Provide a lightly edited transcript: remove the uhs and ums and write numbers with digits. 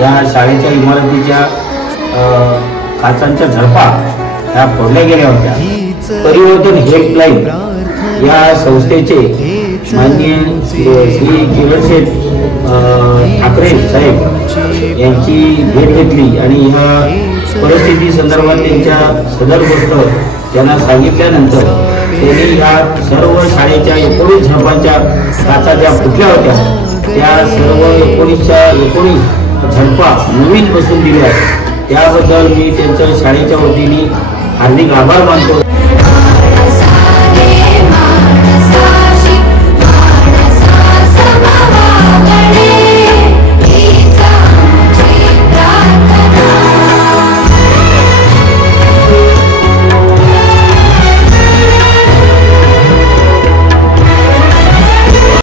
या शाळेच्या इमारतीच्या काचांच्या झडपा ह्या फोडल्या गेल्या होत्या। परिवर्तन हेल्पलाईन या संस्थेचे माननीय श्री किरणशेठ ठाकरे साहेब यांची भेट घेतली आणि ह्या परिस्थिती संदर्भात त्यांच्या सदर गोष्ट त्यांना सांगितल्यानंतर त्यांनी या सर्व शाळेच्या 19 झडपांच्या काचा ज्या फुटल्या होत्या त्या सर्व 19 झडपा नवीन बसवून दिल्या। त्याबद्दल मी त्यांच्या शाळेच्या वतीने हार्दिक आभार मानतो।